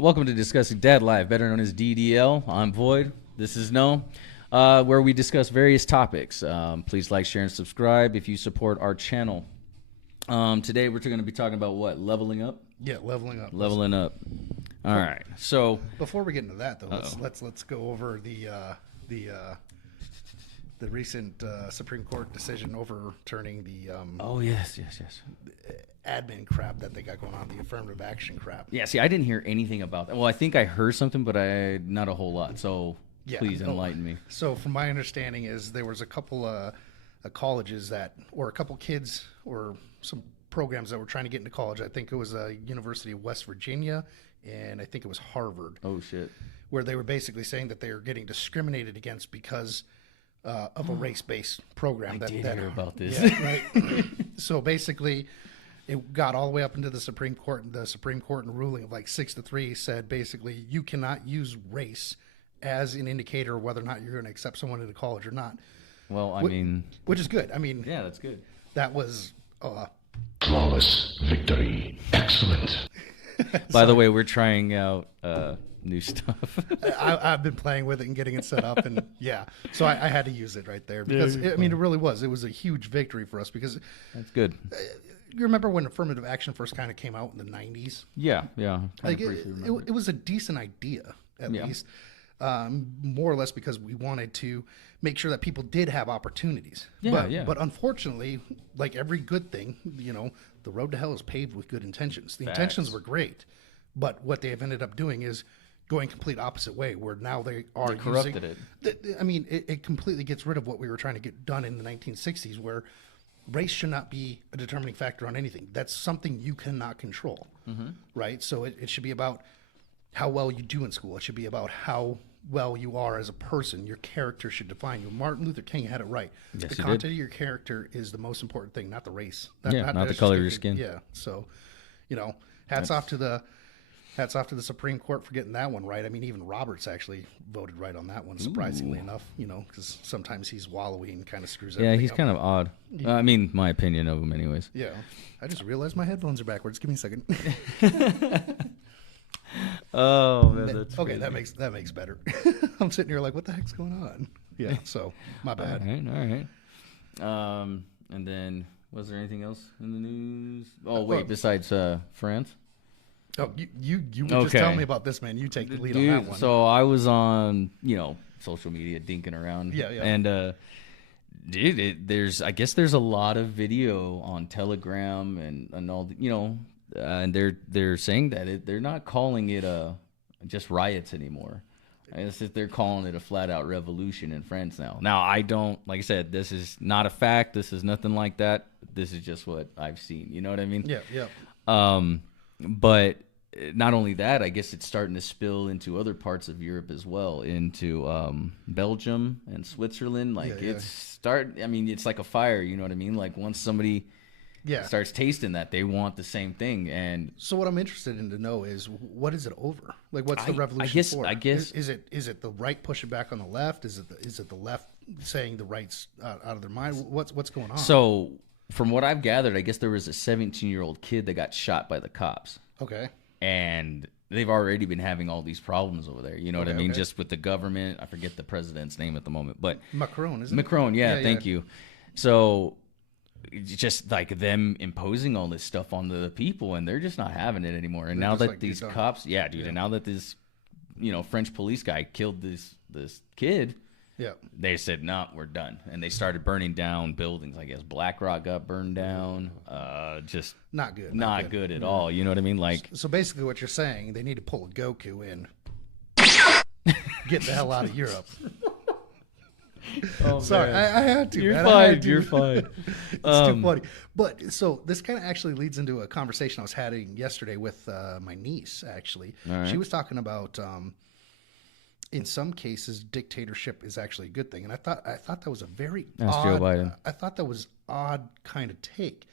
Welcome to Discussing Dad Live, better known as DDL. I'm Void. This is No, where we discuss various topics. Please like, share, and subscribe if you support our channel. Today we're going to be talking about what? Leveling up? Yeah, leveling up. Leveling up. All right. So Before we get into that, though, let's go over the recent Supreme Court decision overturning the oh yes. admin crap that they got going on, the affirmative action crap. Yeah. See, I didn't hear anything about that. Well, I think I heard something, but not a whole lot. So please enlighten me. So, from my understanding, is there was a couple colleges or a couple kids or some programs that were trying to get into college. I think it was University of West Virginia, and I think it was Harvard. Oh shit. Where they were basically saying that they were getting discriminated against because of a race-based program. I did hear about this. Yeah, right. So basically, it got all the way up into the Supreme Court, and the Supreme Court, in a ruling of like 6-3, said basically you cannot use race as an indicator of whether or not you're going to accept someone into college or not. Well, I mean, which is good. I mean, yeah, that's good. That was flawless victory. Excellent. By the way, we're trying out new stuff. I've been playing with it and getting it set up, and yeah, so I had to use it right there because it really was. It was a huge victory for us because that's good. You remember when affirmative action first kind of came out in the 90s? Yeah. Like it was a decent idea, at least, more or less because we wanted to make sure that people did have opportunities. But unfortunately, like every good thing, the road to hell is paved with good intentions. The intentions were great, but what they have ended up doing is going complete opposite way, where now they corrupted it. I mean, it completely gets rid of what we were trying to get done in the 1960s, where race should not be a determining factor on anything. That's something you cannot control, right? So it should be about how well you do in school. It should be about how well you are as a person. Your character should define you. Martin Luther King had it right. Yes, the content of your character is the most important thing, not the race. Not the color of your skin. Yeah. So, hats off to the Supreme Court for getting that one right. I mean, even Roberts actually voted right on that one, surprisingly enough, because sometimes he's wallowy and kind of screws everything up. Yeah, he's kind of odd. I mean, my opinion of him anyways. Yeah. I just realized my headphones are backwards. Give me a second. Oh, man, that's okay. crazy. That makes better. I'm sitting here like, what the heck's going on? Yeah. So my bad. All right. And then was there anything else in the news? Oh wait, besides France. Oh, you were just telling me about this, man. You take the lead on that one. So I was on social media dinking around. Yeah. And dude, I guess there's a lot of video on Telegram and all and they're saying that they're not calling it just riots anymore. I guess they're calling it a flat out revolution in France now. Now I don't, like I said, this is not a fact. This is nothing like that. This is just what I've seen. You know what I mean? Yeah. But not only that, I guess it's starting to spill into other parts of Europe as well, into Belgium and Switzerland. I mean, it's like a fire. You know what I mean? Like once somebody starts tasting that, they want the same thing. And so what I'm interested in to know is, what is it over? Like, what's the revolution for? I guess is it the right pushing back on the left? Is it the left saying the right's out of their mind? What's going on? So from what I've gathered, I guess there was a 17-year-old kid that got shot by the cops. Okay. And they've already been having all these problems over there. You know what I mean? Just with the government. I forget the president's name at the moment, but Macron, isn't it? Macron, yeah, thank you. So just like them imposing all this stuff on the people, and they're just not having it anymore. And now that these cops, and now that this, French police guy killed this kid, they said, no, we're done. And they started burning down buildings. I guess BlackRock got burned down. Just not good. Not good at all. You know what I mean? Like, so basically what you're saying, they need to pull a Goku in. Get the hell out of Europe. Oh, sorry, I had to. You're man. fine. You're fine. It's too funny. But so this kind of actually leads into a conversation I was having yesterday with my niece. Actually, she was talking about in some cases dictatorship is actually a good thing, and I thought that was a very odd. Joe Biden. I thought that was odd kind of take.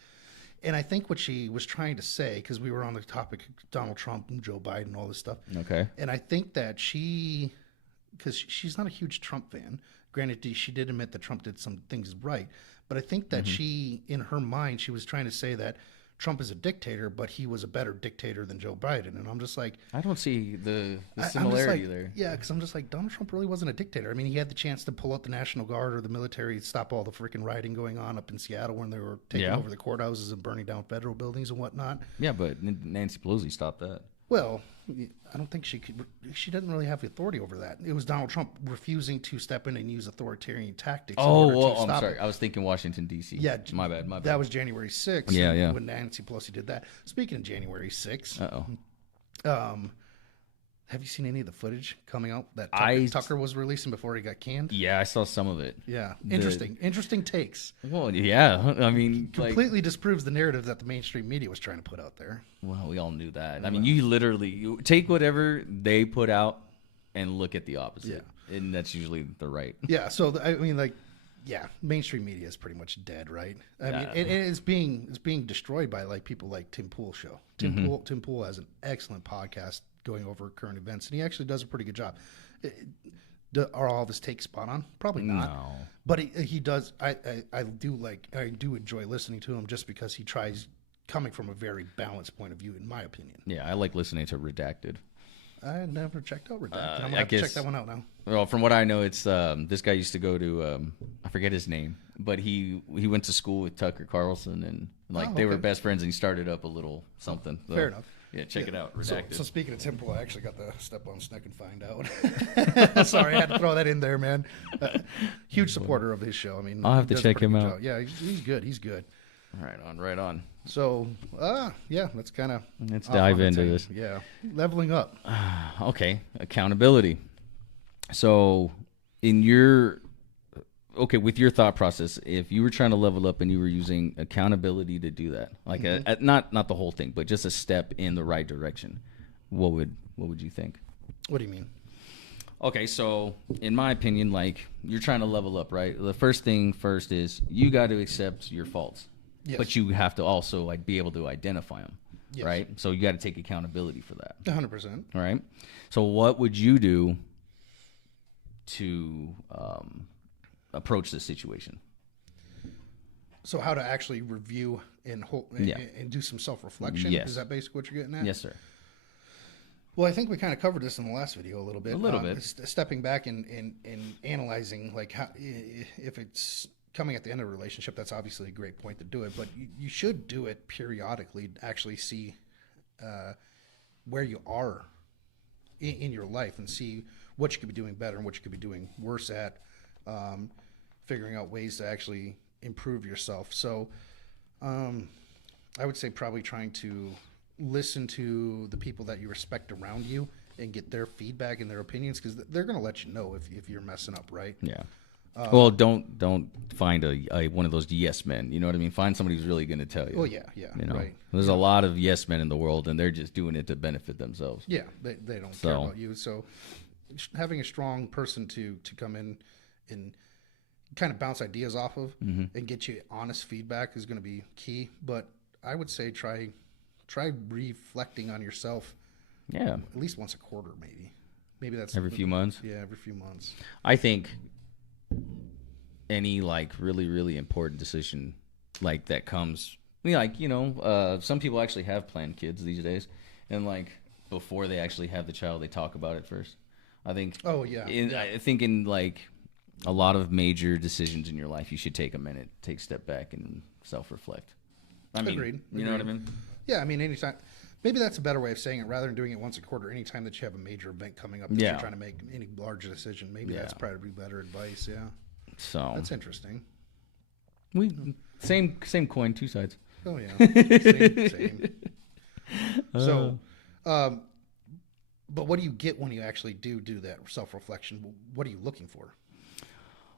And I think what she was trying to say, because we were on the topic of Donald Trump and Joe Biden and all this stuff. Okay. And I think that because she's not a huge Trump fan. Granted, she did admit that Trump did some things right. But I think that she, in her mind, she was trying to say that Trump is a dictator, but he was a better dictator than Joe Biden. And I'm just like, I don't see the similarity there. Yeah, because I'm just like, Donald Trump really wasn't a dictator. I mean, he had the chance to pull out the National Guard or the military, stop all the freaking rioting going on up in Seattle when they were taking over the courthouses and burning down federal buildings and whatnot. Yeah, but Nancy Pelosi stopped that. Well, I don't think she could. She didn't really have the authority over that. It was Donald Trump refusing to step in and use authoritarian tactics. I'm sorry. I was thinking Washington, D.C. Yeah, my bad. That was January 6th. Yeah. When Nancy Pelosi did that. Speaking of January 6th, have you seen any of the footage coming out that Tucker was releasing before he got canned? Yeah, I saw some of it. Yeah, interesting takes. Well, yeah, I mean, completely disproves the narrative that the mainstream media was trying to put out there. Well, we all knew that. I mean, you take whatever they put out and look at the opposite, and that's usually the right. Yeah, so mainstream media is pretty much dead, right? I mean, it's being destroyed by like people like Tim Pool show. Tim Pool has an excellent podcast going over current events, and he actually does a pretty good job. Are all of his takes spot on? Probably not. No. But he does. I do enjoy listening to him just because he tries coming from a very balanced point of view, in my opinion. Yeah, I like listening to Redacted. I never checked out Redacted. I'm gonna have to check that one out now. Well, from what I know, it's this guy used to go to I forget his name, but he went to school with Tucker Carlson, and they were best friends, and he started up a little something. So, fair enough. Yeah, check it out. Redacted. So speaking of Tim Pool, I actually got to step on Snick and find out. Sorry, I had to throw that in there, man. Huge supporter of his show. I mean, I'll have to check him out. Yeah, he's good. He's good. Right on. So, let's dive into this. Yeah, leveling up. Okay, accountability. So, with your thought process, if you were trying to level up and you were using accountability to do that, like not the whole thing, but just a step in the right direction, what would you think? What do you mean? Okay, so in my opinion, like you're trying to level up, right? The first thing is you got to accept your faults, but you have to also be able to identify them, right? So you got to take accountability for that. 100%. All right. So what would you do to approach this situation? So how to actually review and do some self-reflection? Yes. Is that basically what you're getting at? Yes, sir. Well, I think we kind of covered this in the last video a little bit. Bit. Stepping back and analyzing, like, how, if it's coming at the end of a relationship, that's obviously a great point to do it. But you should do it periodically to actually see where you are in your life and see what you could be doing better and what you could be doing worse at. Figuring out ways to actually improve yourself. So I would say probably trying to listen to the people that you respect around you and get their feedback and their opinions, because they're going to let you know if you're messing up, right? Yeah. Well, don't find a one of those yes men. You know what I mean? Find somebody who's really going to tell you. Oh, yeah, right. There's a lot of yes men in the world, and they're just doing it to benefit themselves. Yeah, they don't care about you. So having a strong person to come in and kind of bounce ideas off of and get you honest feedback is going to be key. But I would say try reflecting on yourself. Yeah, at least once a quarter, maybe that's every few months. Yeah, every few months. I think any really, really important decision like that comes, some people actually have planned kids these days, and like before they actually have the child, they talk about it first. I think. Oh yeah. I think in like a lot of major decisions in your life, you should take a minute, take a step back, and self-reflect. Agreed. You know what I mean? Yeah, I mean, anytime. Maybe that's a better way of saying it. Rather than doing it once a quarter, anytime that you have a major event coming up that you're trying to make any larger decision, maybe that's probably better advice. Yeah. So that's interesting. Same coin, two sides. Oh yeah, same. So, but what do you get when you actually do that self-reflection? What are you looking for?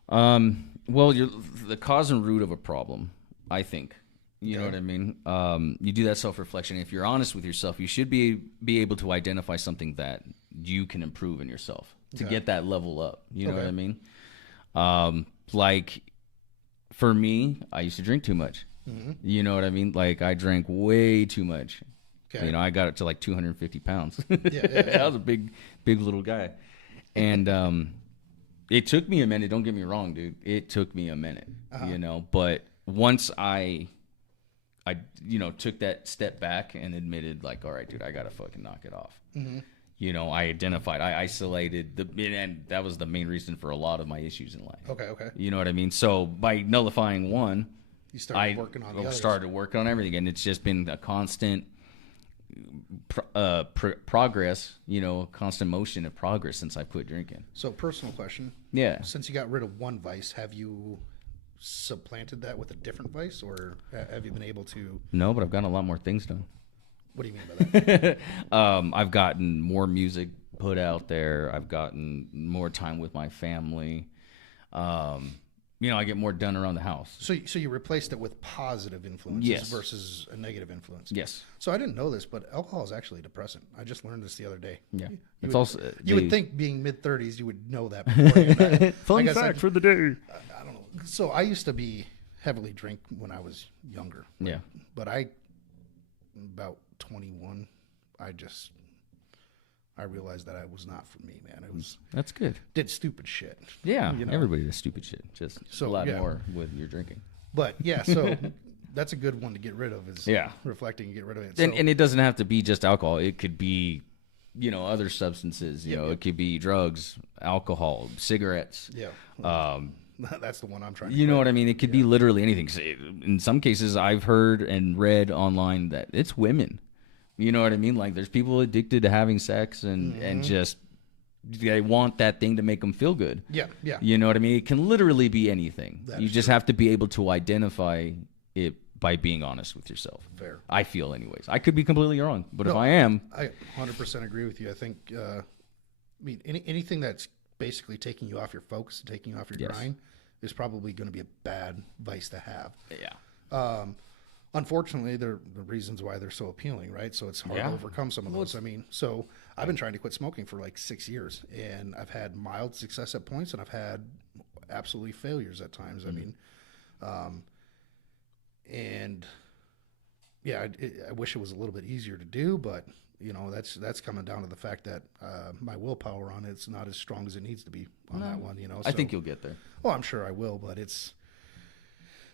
Well, you're the cause and root of a problem, I think. You know what I mean? You do that self-reflection. If you're honest with yourself, you should be able to identify something that you can improve in yourself to get that level up. You know what I mean? Like, for me, I used to drink too much. Mm-hmm. You know what I mean? Like, I drank way too much. Okay. I got it to like 250 pounds. I was a big little guy. And it took me a minute. Don't get me wrong, dude. It took me a minute, but once I I took that step back and admitted, like, all right, dude, I gotta fucking knock it off. I identified, I isolated and that was the main reason for a lot of my issues in life. Okay. You know what I mean? So by nullifying one, you started working on the others. Started working on everything, and it's just been a constant progress, constant motion of progress since I quit drinking. So, personal question. Yeah. Since you got rid of one vice, have you supplanted that with a different vice, or have you been able to? No, but I've gotten a lot more things done. What do you mean by that? I've gotten more music put out there. I've gotten more time with my family. I get more done around the house. So you replaced it with positive influences versus a negative influence. Yes. So I didn't know this, but alcohol is actually a depressant. I just learned this the other day. Yeah. You would think being mid-30s you would know that beforehand. Fun fact for the day. I don't know. So I used to be heavily drink when I was younger. Yeah. But about 21, I realized that it was not for me, man. That's good. Did stupid shit. Yeah, everybody does stupid shit. Just a lot more with your drinking. But yeah, so that's a good one to get rid of. Is reflecting and get rid of it. And it doesn't have to be just alcohol. It could be, other substances. It could be drugs, alcohol, cigarettes. Yeah. That's the one I'm trying to You know what I mean? It could be literally anything. In some cases, I've heard and read online that it's women. You know what I mean? Like, there's people addicted to having sex and just they want that thing to make them feel good. Yeah. You know what I mean? It can literally be anything. You just have to be able to identify it by being honest with yourself. Fair. I feel, anyways. I could be completely wrong, but if I am, I 100% agree with you. I think, anything that's basically taking you off your focus and taking you off your grind is probably going to be a bad vice to have. Yeah. Unfortunately, they're the reasons why they're so appealing, right? So it's hard to overcome some of those. So I've been trying to quit smoking for like 6 years, and I've had mild success at points, and I've had absolutely failures at times. I wish it was a little bit easier to do, but that's coming down to the fact that my willpower on it's not as strong as it needs to be on that one. I think you'll get there. Oh, I'm sure I will, but it's.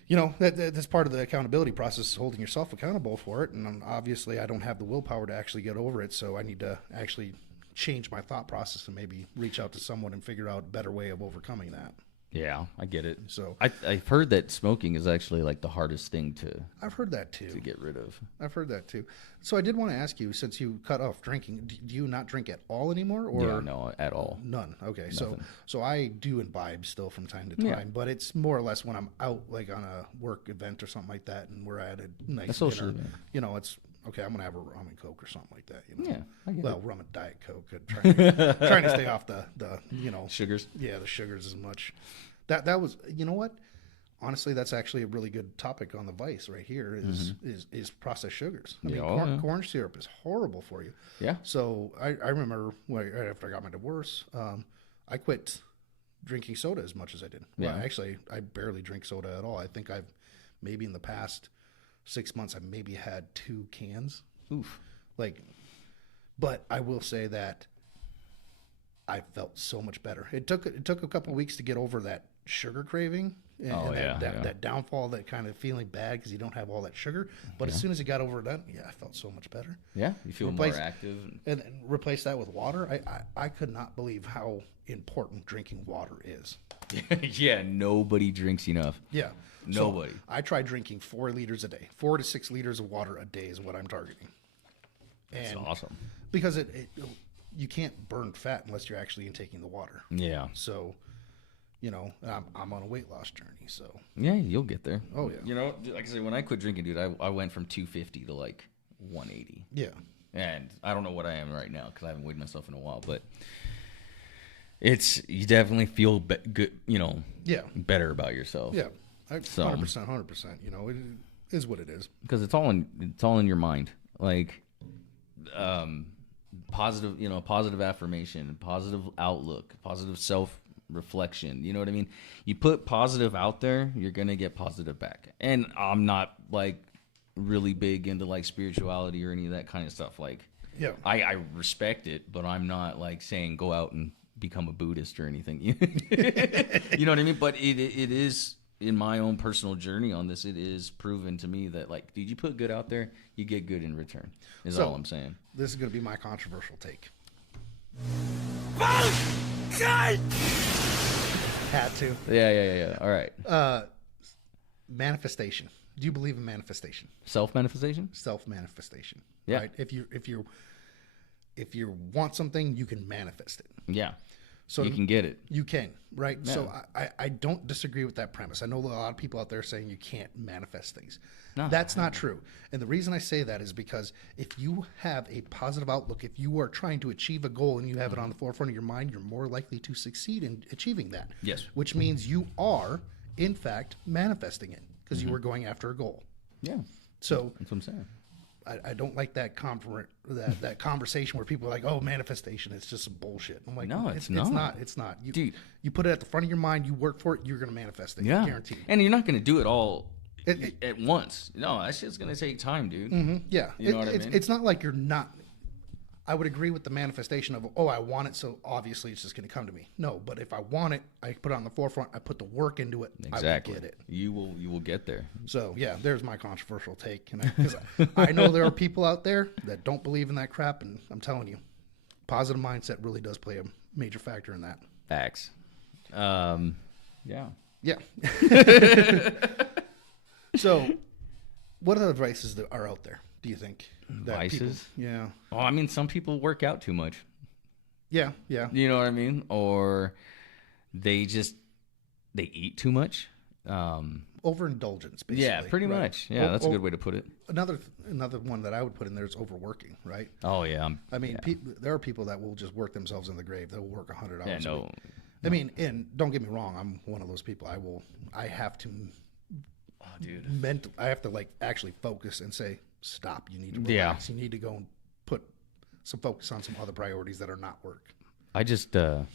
That's part of the accountability process, is holding yourself accountable for it. And obviously, I don't have the willpower to actually get over it. So I need to actually change my thought process and maybe reach out to someone and figure out a better way of overcoming that. Yeah, I get it. So I've heard that smoking is actually like the hardest thing to. I've heard that too. To get rid of. I've heard that too. So I did want to ask you, since you cut off drinking, do you not drink at all anymore, or no, at all? None. Okay, Nothing. so I do imbibe still from time to time, but it's more or less when I'm out, like on a work event or something like that, and we're at a nice social dinner. event. It's okay. I'm gonna have a rum and Coke or something like that. Yeah, I get it. Rum and Diet Coke. Trying to stay off the sugars. Yeah, the sugars as much. That was, you know what? Honestly, that's actually a really good topic on the Vice right here is processed sugars. I mean, corn syrup is horrible for you. Yeah. So I remember right after I got my divorce, I quit drinking soda as much as I did. Yeah. Well, actually, I barely drink soda at all. I think I've maybe in the past 6 months, I maybe had 2 cans. Oof. But I will say that I felt so much better. It took a couple of weeks to get over that sugar craving and that downfall, that kind of feeling bad because you don't have all that sugar. But as soon as it got over that, I felt so much better. Yeah, you feel more active. And replace that with water. I could not believe how important drinking water is. Yeah, nobody drinks enough. Yeah. Nobody. So I try drinking 4 liters a day. 4 to 6 liters of water a day is what I'm targeting. And that's awesome. Because you can't burn fat unless you're actually intaking the water. Yeah. So, I'm on a weight loss journey. So yeah, you'll get there. Oh yeah. Like I said, when I quit drinking, dude, I went from 250 to like 180. Yeah. And I don't know what I am right now because I haven't weighed myself in a while, but you definitely feel good. Better about yourself. Yeah. 100%. It is what it is. Because it's all in your mind. Like, positive affirmation, positive outlook, positive self-reflection. You know what I mean? You put positive out there, you're going to get positive back. And I'm not like really big into like spirituality or any of that kind of stuff. Like, yeah, I respect it, but I'm not like saying go out and become a Buddhist or anything. You know what I mean? But it is in my own personal journey on this, it is proven to me that, like, did you put good out there, you get good in return, is all I'm saying. This is going to be my controversial take. Had to. Yeah. All right. Manifestation. Do you believe in manifestation? Self-manifestation? Self-manifestation. Yeah. Right? If you want something, you can manifest it. Yeah. So you can get it. You can, right? Yeah. So I don't disagree with that premise. I know a lot of people out there saying you can't manifest things. No, that's not true. And the reason I say that is because if you have a positive outlook, if you are trying to achieve a goal and you have it on the forefront of your mind, you're more likely to succeed in achieving that. Yes. Which means you are, in fact, manifesting it because you were going after a goal. Yeah. So that's what I'm saying. I don't like that that conversation where people are like, "Oh, manifestation, it's just some bullshit." I'm like, no, it's not. It's not. Dude, you put it at the front of your mind. You work for it. You're going to manifest it. Yeah, Guaranteed. And you're not going to do it all at once. No, that's just going to take time, dude. Mm-hmm. Yeah, you know what I mean? It's not like you're not. I would agree with the manifestation of, oh, I want it, so obviously it's just going to come to me. No, but if I want it, I put it on the forefront. I put the work into it. Exactly. I will get it. You will get there. So yeah, there's my controversial take. Because I know there are people out there that don't believe in that crap, and I'm telling you, positive mindset really does play a major factor in that. Facts. Yeah. Yeah. So, what other vices that are out there? Do you think? Vices? Yeah. Oh, I mean, some people work out too much. Yeah. You know what I mean? Or they eat too much. Overindulgence, basically. Yeah, pretty much. Yeah, that's a good way to put it. Another one that I would put in there is overworking, right? Oh, yeah. There are people that will just work themselves in the grave. They'll work 100 hours. Yeah, no. I mean, and don't get me wrong, I'm one of those people. I have to. Oh, dude. I have to actually focus and say, stop. You need to relax. You need to go and put some focus on some other priorities that are not work. I just, I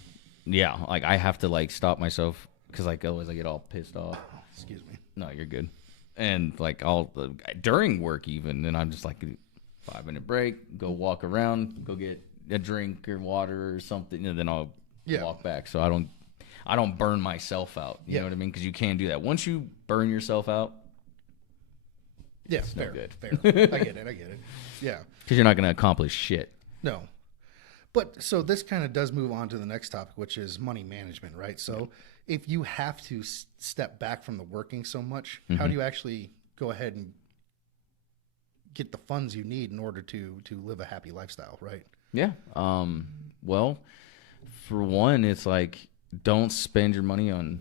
have to stop myself because otherwise I get all pissed off. Excuse me. No, you're good. And I'll during work even, and I'm just 5-minute break, go walk around, go get a drink or water or something, and then I'll walk back. So I don't burn myself out. You know what I mean? Because you can do that. Once you burn yourself out, it's fair, no good. Fair. I get it. Yeah. Because you're not going to accomplish shit. No. But so this kind of does move on to the next topic, which is money management, right? So if you have to step back from the working so much, how do you actually go ahead and get the funds you need in order to live a happy lifestyle, right? Yeah. Well, for one, it's don't spend your money on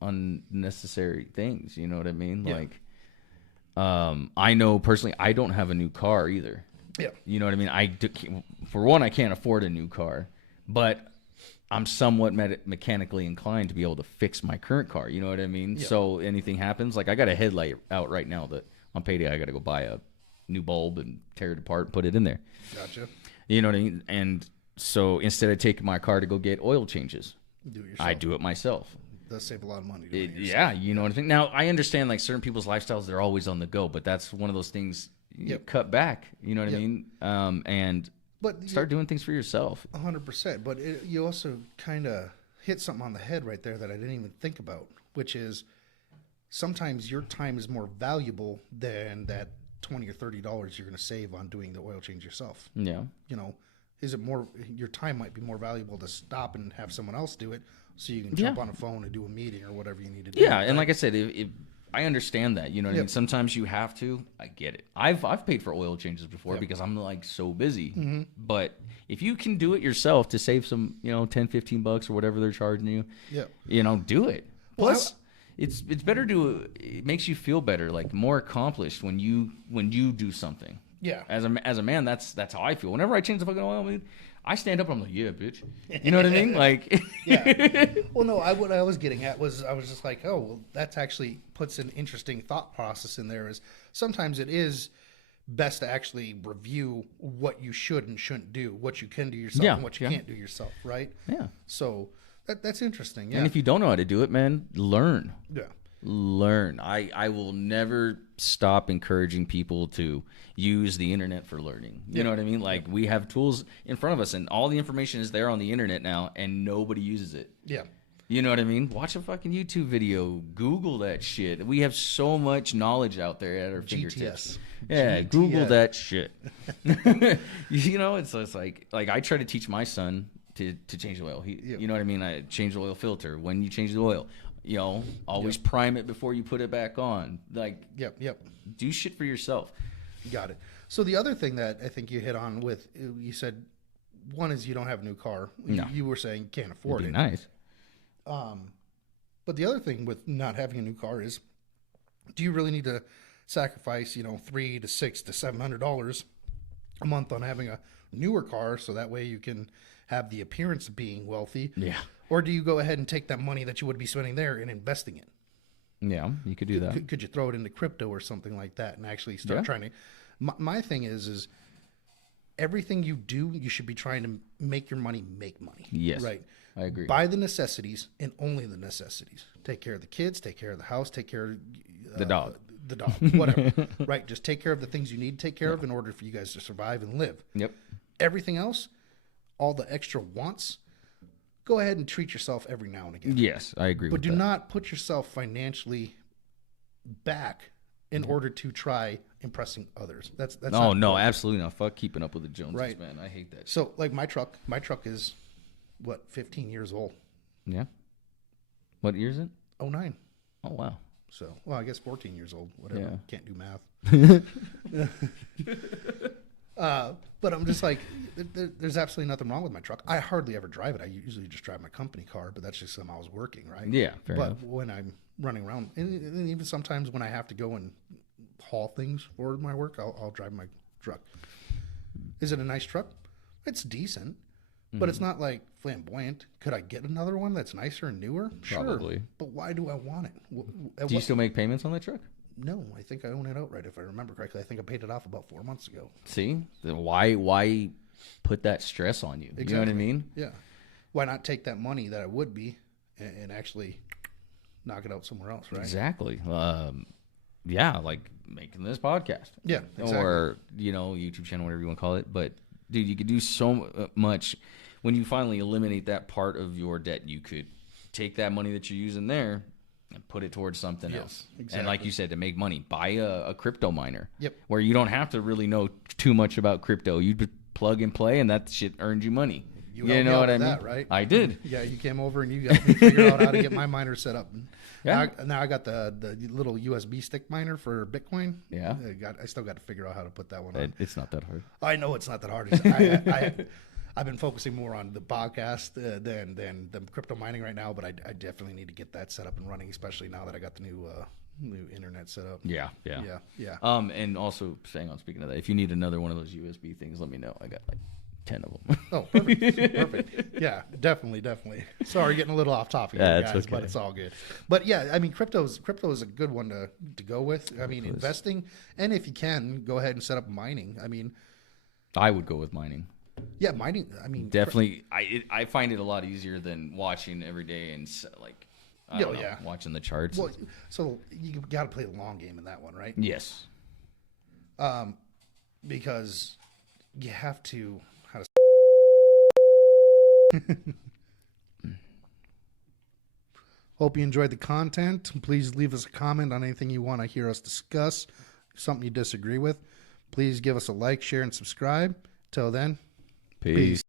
unnecessary things. You know what I mean? Yeah. I know personally, I don't have a new car either. Yeah. You know what I mean? For one, I can't afford a new car, but I'm somewhat mechanically inclined to be able to fix my current car. You know what I mean? Yeah. So anything happens, I got a headlight out right now that on payday I got to go buy a new bulb and tear it apart and put it in there. Gotcha. You know what I mean? And so instead of taking my car to go get oil changes, I do it myself. It does save a lot of money. Yeah, you know what I mean? Now, I understand certain people's lifestyles, they're always on the go, but that's one of those things you cut back. You know what I mean? And start doing things for yourself. 100%. But you also kind of hit something on the head right there that I didn't even think about, which is sometimes your time is more valuable than that $20 or $30 you're going to save on doing the oil change yourself. Yeah. You know, your time might be more valuable to stop and have someone else do it so you can jump on a phone and do a meeting or whatever you need to do. Yeah, and like I said, if I understand that. You know what I mean? Sometimes you have to. I get it. I've paid for oil changes before because I'm so busy. Mm-hmm. But if you can do it yourself to save some, $10-15 or whatever they're charging you, do it. Plus, it's better it makes you feel better, more accomplished when you do something. Yeah. As a man, that's how I feel. Whenever I change the fucking oil, I stand up and I'm like, yeah, bitch. You know what I mean? Yeah. Well, no, what I was getting at was I was just like, oh, well, that's actually puts an interesting thought process in there. Is sometimes it is best to actually review what you should and shouldn't do, what you can do yourself and what you can't do yourself, right? Yeah. So that's interesting. Yeah. And if you don't know how to do it, man, learn. Yeah. Learn. I will never stop encouraging people to use the internet for learning. You know what I mean? We have tools in front of us and all the information is there on the internet now and nobody uses it. Yeah. You know what I mean? Watch a fucking YouTube video. Google that shit. We have so much knowledge out there at our fingertips. Yeah, GTS. Google that shit. You know, it's like I try to teach my son to change the oil. You know what I mean? I change the oil filter. When you change the oil, you know, always prime it before you put it back on. Like, do shit for yourself. Got it. So the other thing that I think you hit on with, you said, one is you don't have a new car. No. You were saying you can't afford It'd it. be nice. But the other thing with not having a new car is, do you really need to sacrifice, $300 to $600 to $700 a month on having a newer car so that way you can have the appearance of being wealthy? Yeah. Or do you go ahead and take that money that you would be spending there and investing it? Yeah, you could do that. Could you throw it into crypto or something like that and actually start trying to? My thing is everything you do, you should be trying to make your money make money. Yes. Right. I agree. Buy the necessities and only the necessities. Take care of the kids, take care of the house, take care of the dog. The dog, whatever. Right. Just take care of the things you need to take care of in order for you guys to survive and live. Yep. Everything else, all the extra wants, go ahead and treat yourself every now and again. Yes, I agree but with do that. not put yourself financially back in order to try impressing others. That's no, absolutely not. Fuck keeping up with the Joneses, right. man. I hate that. So, like my truck is, 15 years old. Yeah. What year is it? 09. Oh, wow. So, well, I guess 14 years old. Whatever. Yeah. Can't do math. But I'm just like, there's absolutely nothing wrong with my truck. I hardly ever drive it. I usually just drive my company car, but that's just something I was working, right? Yeah, fair enough. But when I'm running around, and even sometimes when I have to go and haul things for my work, I'll drive my truck. Is it a nice truck? It's decent, but it's not like flamboyant. Could I get another one that's nicer and newer? Probably. Sure. But why do I want it? Do you still make payments on that truck? No, I think I own it outright, if I remember correctly. I think I paid it off about 4 months ago. See? Then why put that stress on you? Exactly. You know what I mean? Yeah. Why not take that money that I would be and actually knock it out somewhere else, right? Exactly. Yeah, like making this podcast. Yeah, exactly. Or, YouTube channel, whatever you want to call it. But, dude, you could do so much. When you finally eliminate that part of your debt, you could take that money that you're using there and put it towards something else. Exactly. And like you said, to make money, buy a crypto miner. Yep. Where you don't have to really know too much about crypto. You just plug and play, and that shit earns you money. You know what I mean? That, right? I did. Yeah, you came over and you got me figure out how to get my miner set up. Yeah. Now I got the little USB stick miner for Bitcoin. Yeah. I still got to figure out how to put that one on. It's not that hard. I know it's not that hard. I've been focusing more on the podcast than the crypto mining right now, but I definitely need to get that set up and running, especially now that I got the new internet set up. Yeah. And also, speaking of that, if you need another one of those USB things, let me know. I got like 10 of them. Oh, perfect. Yeah, definitely. Sorry, getting a little off topic here, guys, okay. But it's all good. But yeah, I mean, crypto is a good one to go with. I mean, investing, and if you can, go ahead and set up mining. I mean, I would go with mining. Yeah, mining. I mean, definitely. I find it a lot easier than watching every day and like watching the charts. Well, so you got to play the long game in that one, right? Yes. Because you have to. Hope you enjoyed the content. Please leave us a comment on anything you want to hear us discuss. Something you disagree with. Please give us a like, share, and subscribe. Till then. Peace.